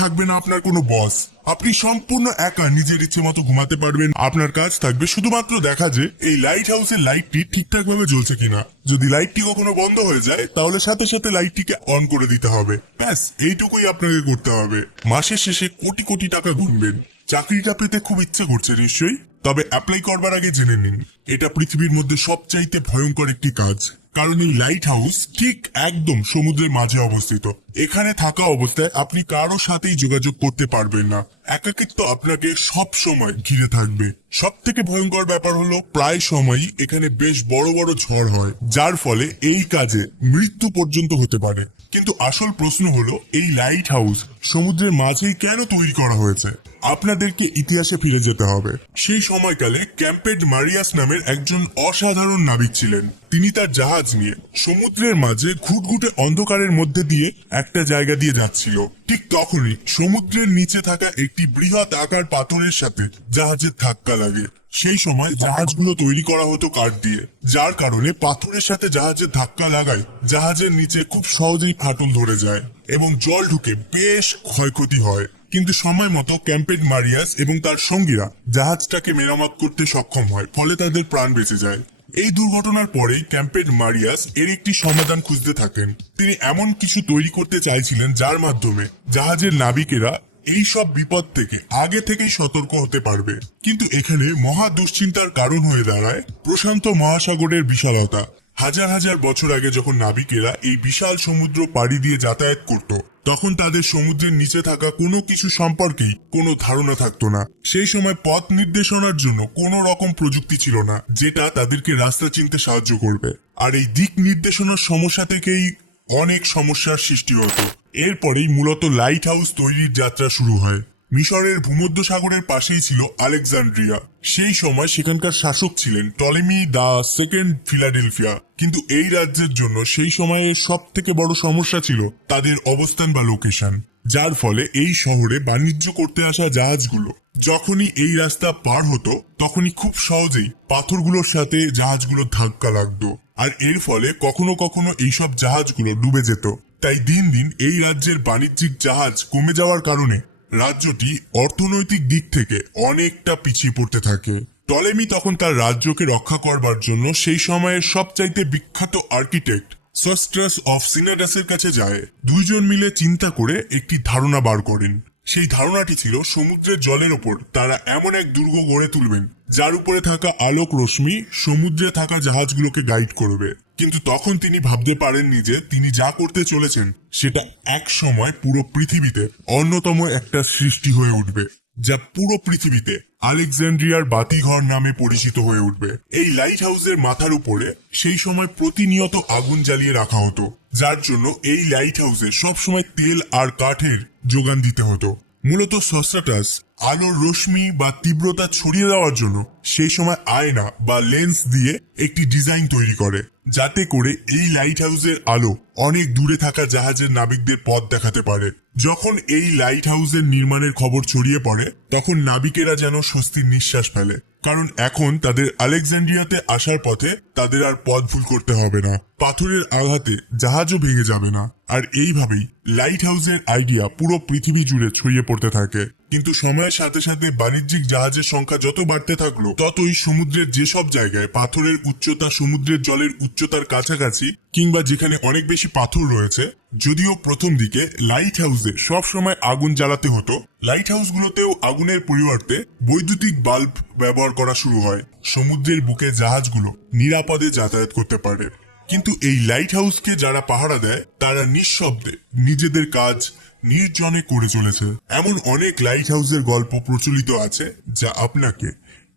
থাকবে না আপনার কোনো বস। আপনি সম্পূর্ণ একা নিজের ইচ্ছে মতো ঘুমাতে পারবেন। আপনার কাজ থাকবে শুধুমাত্র দেখা যে এই লাইট হাউসের লাইটটি ঠিকঠাক ভাবে জ্বলছে কিনা। যদি লাইটটি কখনো বন্ধ হয়ে যায় তাহলে সাথে সাথে লাইটটিকে অন করে দিতে হবে। ব্যাস এইটুকুই আপনাকে করতে হবে। মাসের শেষে কোটি কোটি টাকা গুনবেন। চাকরিটা পেতে খুব ইচ্ছে করছে নিশ্চয়ই? তবে অ্যাপ্লাই করবার আগে জেনে নিন, এটা পৃথিবীর মধ্যে সবচাইতে ভয়ঙ্কর একটি কাজ। কারণ এই লাইট হাউস ঠিক একদম সমুদ্রের মাঝে অবস্থিত। এখানে থাকা অবস্থায় আপনি কারো সাথেই যোগাযোগ করতে পারবেন না। একাকিত্ব আপনাকে সব সময় ঘিরে থাকবে। সব থেকে ভয়ঙ্কর ব্যাপার হলো প্রায় সময়ই এখানে বেশ বড় বড় ঝড় হয়, যার ফলে এই কাজে মৃত্যু পর্যন্ত হতে পারে। কিন্তু আসল প্রশ্ন হলো এই লাইট হাউস সমুদ্রের মাঝেই কেন তৈরি করা হয়েছে? আপনাদেরকে ইতিহাসে ফিরে যেতে হবে। সেই সময়কালে ক্যাম্পেড মারিয়াস নামের একজন অসাধারণ নাবিক ছিলেন। তিনি তার জাহাজ নিয়ে সমুদ্রের মাঝে ঘুটঘুটে অন্ধকারের মধ্যে দিয়ে একটা জায়গা দিয়ে যাচ্ছিল। ঠিক তখনই সমুদ্রের নিচে থাকা একটি বৃহৎ আকার পাথরের সাথে জাহাজের ধাক্কা লাগে। সেই সময় জাহাজগুলো তৈরি করা হতো কাঠ দিয়ে, যার কারণে পাথরের সাথে জাহাজের ধাক্কা লাগায় জাহাজের নিচে খুব সহজেই ফাটল ধরে যায় এবং জল ঢুকে বেশ ক্ষয়ক্ষতি হয়। কিন্তু সময় মতো ক্যাম্পেড মারিয়াস এবং তার সঙ্গীরা জাহাজটাকে মেরামত করতে সক্ষম হয়, ফলে তাদের প্রাণ বেঁচে যায়। এই দুর্ঘটনার পরেই ক্যাম্পেড মারিয়াস এর একটি সমাধান খুঁজতে থাকেন। তিনি এমন কিছু তৈরি করতে চাইছিলেন যার মাধ্যমে জাহাজের নাবিকেরা এই সব বিপদ থেকে আগে থেকেই সতর্ক হতে পারবে। কিন্তু এখানে মহা দুশ্চিন্তার কারণ হয়ে দাঁড়ায় প্রশান্ত মহাসাগরের বিশালতা। হাজার হাজার বছর আগে যখন নাবিকেরা এই বিশাল সমুদ্র পাড়ি দিয়ে যাতায়াত করত, তখন তাদের সমুদ্রের নিচে থাকা কোনো কিছু সম্পর্কেই কোনো ধারণা থাকতো না। সেই সময় পথ নির্দেশনার জন্য কোনো রকম প্রযুক্তি ছিল না যেটা তাদেরকে রাস্তা চিনতে সাহায্য করবে। আর এই দিক নির্দেশনার সমস্যা থেকেই অনেক সমস্যার সৃষ্টি হতো। এরপরেই মূলত লাইট হাউস তৈরির যাত্রা শুরু হয়। মিশরের ভূমধ্যসাগরের পাশেই ছিল আলেকজান্দ্রিয়া। সেই সময় সেখানকার শাসক ছিলেন টলেমি দা সেকেন্ড ফিলাডেলফিয়া। কিন্তু এই রাজ্যের জন্য সেই সময়ের সব থেকে বড় সমস্যা ছিল তাদের অবস্থান বা লোকেশন, যার ফলে এই শহরে বাণিজ্য করতে আসা জাহাজগুলো যখনই এই রাস্তা পার হতো তখনই খুব সহজেই পাথরগুলোর সাথে জাহাজগুলোর ধাক্কা লাগতো। আর এর ফলে কখনো কখনো এইসব জাহাজগুলো ডুবে যেত। তাই দিন দিন এই রাজ্যের বাণিজ্যিক জাহাজ কমে যাওয়ার কারণে রাজ্যটি অর্থনৈতিক দিক থেকে অনেকটা পিছিয়ে পড়তে থাকে। টলেমি তখন তার রাজ্যকে রক্ষা করবার জন্য সেই সময়ের সবচাইতে বিখ্যাত আর্কিটেক্ট সস্ট্রাস অফ সিনাডাসের কাছে যায়। দুইজন মিলে চিন্তা করে একটি ধারণা বার করেন। সেই ধারণাটি ছিল সমুদ্রের জলের ওপর তারা এমন এক দুর্গ গড়ে তুলবেন যার উপরে থাকা আলোক রশ্মি সমুদ্রে থাকা জাহাজগুলোকে গাইড করবে। কিন্তু তখন তিনি ভাবতে পারেননি যে তিনি যা করতে চলেছেন সেটা এক সময় পুরো পৃথিবীতে অন্যতম একটা সৃষ্টি হয়ে উঠবে, যা পুরো পৃথিবীতে আলেকজান্দ্রিয়ার বাতিঘর নামে পরিচিত হয়ে উঠবে। এই লাইট হাউসের মাথার উপরে সেই সময় প্রতিনিয়ত আগুন জ্বালিয়ে রাখা হতো, যার জন্য এই লাইট হাউসে সবসময় তেল আর কাঠের যোগান দিতে হতো। মূলত সস্ট্রাটাস আলোর রশ্মি বা তীব্রতা ছড়িয়ে দেওয়ার জন্য সেই সময় আয়না বা লেন্স দিয়ে একটি ডিজাইন তৈরি করে, যাতে করে এই লাইট হাউসের আলো অনেক দূরে থাকা জাহাজের নাবিকদের পথ দেখাতে পারে। যখন এই লাইট হাউসের নির্মাণের খবর ছড়িয়ে পড়ে তখন নাবিকেরা যেন স্বস্তির নিঃশ্বাস ফেলে, কারণ এখন তাদের আলেকজান্দ্রিয়াতে আসার পথে তাদের আর পথ ভুল করতে হবে না। পাথরের আঘাতে জাহাজও ভেঙে যাবে না। আর এইভাবেই লাইট হাউসের আইডিয়া পুরো পৃথিবী জুড়ে ছড়িয়ে পড়তে থাকে। কিন্তু সময়ের সাথে সাথে বাণিজ্যিক জাহাজের সংখ্যা যত বাড়তে থাকলো ততই সমুদ্রের যেসব জায়গায় পাথরের উচ্চতা সমুদ্রের জলের উচ্চতার কাছাকাছি কিংবা যেখানে অনেক বেশি পাথর রয়েছে, যদিও প্রথম দিকে লাইট হাউসে সব সময় আগুন জ্বালাতে হতো, লাইট হাউসগুলোতেও আগুনের পরিবর্তে বৈদ্যুতিক বাল্ব ব্যবহার করা শুরু হয়। সমুদ্রের বুকে জাহাজগুলো নিরাপদে যাতায়াত করতে পারে। কিন্তু এই লাইট হাউসকে যারা পাহারা দেয় তারা নিঃশব্দে নিজেদের কাজ নির্জনে করে চলেছে। এমন অনেক লাইট হাউসের গল্প প্রচলিত আছে যা আপনাকে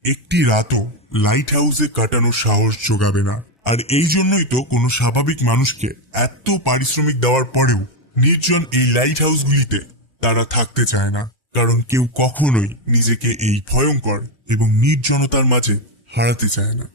একটি রাতও লাইট হাউসে কাটানোর সাহস যোগাবে না। আর এই জন্যই তো কোনো স্বাভাবিক মানুষকে এত পারিশ্রমিক দেওয়ার পরেও নির্জন এই লাইট হাউসগুলিতে তারা থাকতে চায় না, কারণ কেউ কখনোই নিজেকে এই ভয়ঙ্কর এবং নির্জনতার মাঝে হারাতে চায় না।